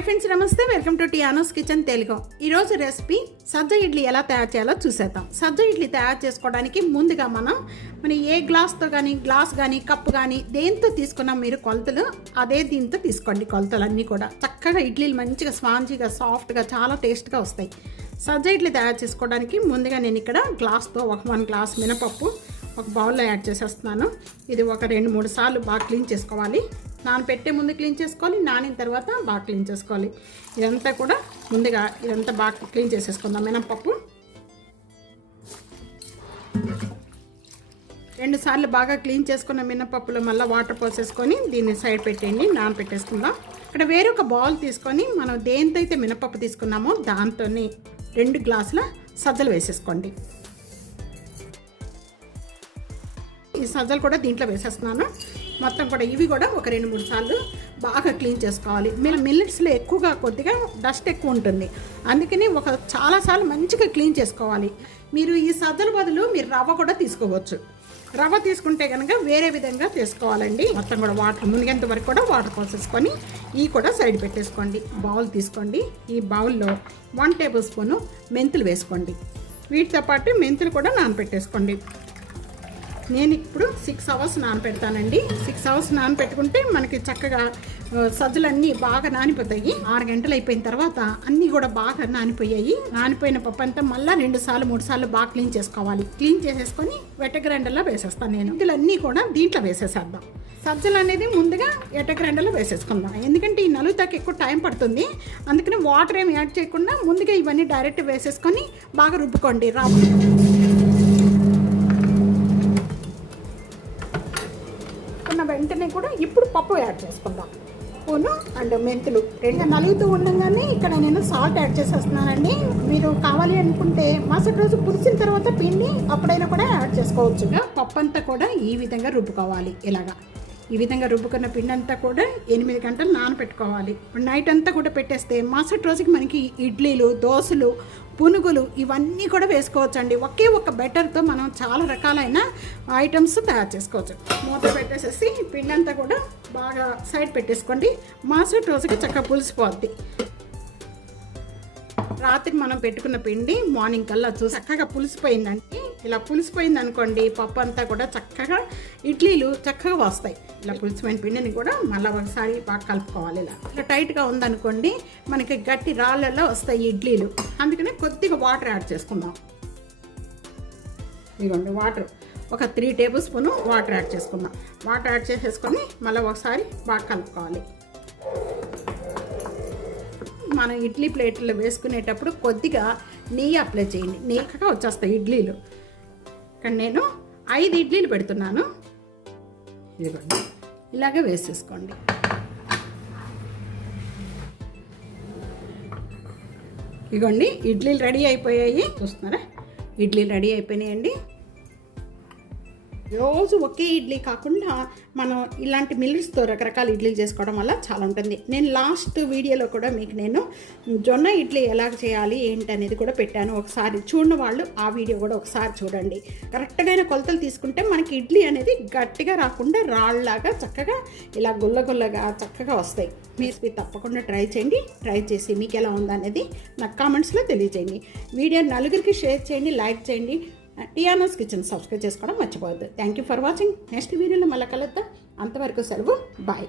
Hi friends నమస్తే. Welcome to టియానోస్ kitchen Telugu. ఈరోజు recipe సజ్జ ఇడ్లీ ఎలా తయారు చేయాలో చూసేద్దాం. సజ్జ ఇడ్లీ తయారు చేసుకోవడానికి ముందుగా మనం మన ఏ గ్లాస్తో కానీ గ్లాస్ కానీ కప్పు కానీ దేంతో తీసుకున్నాం మీరు కొలతలు అదే దీంతో తీసుకోండి కొలతలు అన్నీ కూడా. చక్కగా ఇడ్లీలు మంచిగా స్పాంజీగా సాఫ్ట్గా చాలా టేస్ట్గా వస్తాయి. సజ్జ ఇడ్లీ తయారు చేసుకోవడానికి ముందుగా నేను ఇక్కడ గ్లాస్తో ఒక వన్ గ్లాస్ మినపప్పు ఒక బౌల్లో యాడ్ చేసేస్తున్నాను. ఇది ఒక రెండు మూడు సార్లు బాగా క్లీన్ చేసుకోవాలి. నానపెట్టే ముందు క్లీన్ చేసుకోవాలి నానిన తర్వాత బాగా క్లీన్ చేసుకోవాలి. ఇదంతా కూడా ముందుగా ఇదంతా బాగా క్లీన్ చేసేసుకుందాం మినపప్పు రెండుసార్లు బాగా క్లీన్ చేసుకున్న మినపప్పులో మళ్ళీ వాటర్ పోసేసుకొని దీన్ని సైడ్ పెట్టేయండి నానపెట్టేసుకుందాం ఇక్కడ వేరొక బౌల్ తీసుకొని మనం దేంతో అయితే మినపప్పు తీసుకున్నామో దాంతోనే రెండు గ్లాసుల సజ్జలు వేసేసుకోండి. ఈ సజ్జలు కూడా దీంట్లో వేసేస్తున్నాను. మొత్తం కూడా ఇవి కూడా ఒక రెండు మూడు సార్లు బాగా క్లీన్ చేసుకోవాలి. మీరు మిల్లెట్స్లో ఎక్కువగా కొద్దిగా డస్ట్ ఎక్కువ ఉంటుంది. అందుకని ఒక చాలాసార్లు మంచిగా క్లీన్ చేసుకోవాలి. మీరు ఈ సద్దల బదులు మీరు రవ్వ కూడా తీసుకోవచ్చు. రవ్వ తీసుకుంటే కనుక వేరే విధంగా తీసుకోవాలండి మొత్తం కూడా వాటర్ మునిగేంత వరకు కూడా వాటర్ పోసేసుకొని ఈ కూడా సైడ్ పెట్టేసుకోండి. బౌల్ తీసుకోండి. ఈ బౌల్లో వన్ టేబుల్ స్పూను మెంతులు వేసుకోండి. వీటితో పాటు మెంతులు కూడా నానబెట్టేసుకోండి నేను ఇప్పుడు సిక్స్ అవర్స్ నానపెడతానండి. సిక్స్ అవర్స్ నానపెట్టుకుంటే మనకి చక్కగా సజ్జలన్నీ బాగా నానిపోతాయి. ఆరు గంటలు అయిపోయిన తర్వాత అన్నీ కూడా బాగా నానిపోయాయి. నానిపోయిన పప్పు అంతా మళ్ళీ రెండు సార్లు మూడు సార్లు బాగా క్లీన్ చేసుకోవాలి. క్లీన్ చేసేసుకొని వెట్ట వేసేస్తాను నేను. ఇదిలన్నీ కూడా దీంట్లో వేసేసేద్దాం. సజ్జలు అనేది ముందుగా ఎట్ట వేసేసుకుందాం. ఎందుకంటే ఈ నలుగుతాకి ఎక్కువ టైం పడుతుంది. అందుకని వాటర్ ఏమి యాడ్ చేయకుండా ముందుగా ఇవన్నీ డైరెక్ట్ వేసేసుకొని బాగా రుబ్బుకోండి. రాబోతుంది ఉన్న వెంటనే కూడా ఇప్పుడు పప్పు యాడ్ చేసుకుందాం. పూను అండ్ మెంతులు రెండు నలుగుతూ ఉండగానే ఇక్కడ నేను సాల్ట్ యాడ్ చేసేస్తున్నానండి. మీరు కావాలి అనుకుంటే మరుసటి రోజు పులిసిన తర్వాత పిండి అప్పుడైనా కూడా యాడ్ చేసుకోవచ్చు. పప్పు అంతా కూడా ఈ విధంగా రుబ్బుకోవాలి ఇలాగా. ఈ విధంగా రుబ్బుకున్న పిండి అంతా కూడా ఎనిమిది గంటలు నానబెట్టుకోవాలి నైట్ అంతా కూడా పెట్టేస్తే మరుసటి రోజుకి మనకి ఇడ్లీలు దోశలు పునుగులు ఇవన్నీ కూడా వేసుకోవచ్చండి. ఒకే ఒక బెటర్తో మనం చాలా రకాలైన ఐటమ్స్ తయారు చేసుకోవచ్చు. మూత పెట్టేసేసి పిండి అంతా కూడా బాగా సైడ్ పెట్టేసుకోండి. మాసటి రోజుకి చక్కగా పులిసిపోద్ది. రాత్రి మనం పెట్టుకున్న పిండి మార్నింగ్ కల్లా చూసి చక్కగా పులిసిపోయిందంటే ఇలా పులిసిపోయింది అనుకోండి పప్పు అంతా కూడా చక్కగా ఇడ్లీలు చక్కగా వస్తాయి. ఇలా పులిసిపోయిన పిండిని కూడా మళ్ళీ ఒకసారి బాగా కలుపుకోవాలి ఇలా. ఇలా టైట్గా ఉందనుకోండి మనకి గట్టి రాళ్ళల్లో వస్తాయి ఇడ్లీలు. అందుకనే కొద్దిగా వాటర్ యాడ్ చేసుకుందాం. ఇదిగోండి వాటర్. ఒక three tablespoon water add చేసుకుందాం. వాటర్ యాడ్ చేసేసుకొని మళ్ళీ ఒకసారి బాగా కలుపుకోవాలి. మనం ఇడ్లీ ప్లేట్లో వేసుకునేటప్పుడు కొద్దిగా నెయ్యి అప్లై చేయండి. నెయ్యగా వచ్చేస్తాయి ఇడ్లీలు. ఇక్కడ నేను ఐదు ఇడ్లీలు పెడుతున్నాను. ఇదిగోండి. ఇలాగే వేసేసుకోండి. ఇదిగోండి ఇడ్లీలు రెడీ అయిపోయాయి. చూస్తున్నారా? ఇడ్లీలు రెడీ అయిపోయినాయండి. రోజు ఒకే ఇడ్లీ కాకుండా మనం ఇలాంటి మిల్లెట్స్తో రకరకాల ఇడ్లీ చేసుకోవడం వల్ల చాలా ఉంటుంది. నేను లాస్ట్ వీడియోలో కూడా మీకు నేను జొన్న ఇడ్లీ ఎలా చేయాలి ఏంటి అనేది కూడా పెట్టాను. ఒకసారి చూడని వాళ్ళు ఆ వీడియో కూడా ఒకసారి చూడండి. కరెక్ట్గా కొలతలు తీసుకుంటే మనకి ఇడ్లీ అనేది గట్టిగా రాకుండా రాళ్ళలాగా చక్కగా ఇలా గుల్లగుల్లగా చక్కగా వస్తాయి. మీరు తప్పకుండా ట్రై చేయండి. ట్రై చేసి మీకు ఎలా ఉందనేది నాకు కామెంట్స్లో తెలియజేయండి. వీడియో నలుగురికి షేర్ చేయండి లైక్ చేయండి. టియానోస్ కిచెన్ సబ్స్క్రైబ్ చేసుకోవడం మర్చిపోవద్దు. Thank you for watching next వీడియోలో మళ్ళీ కలుద్దాం. అంతవరకు సెలవు. బాయ్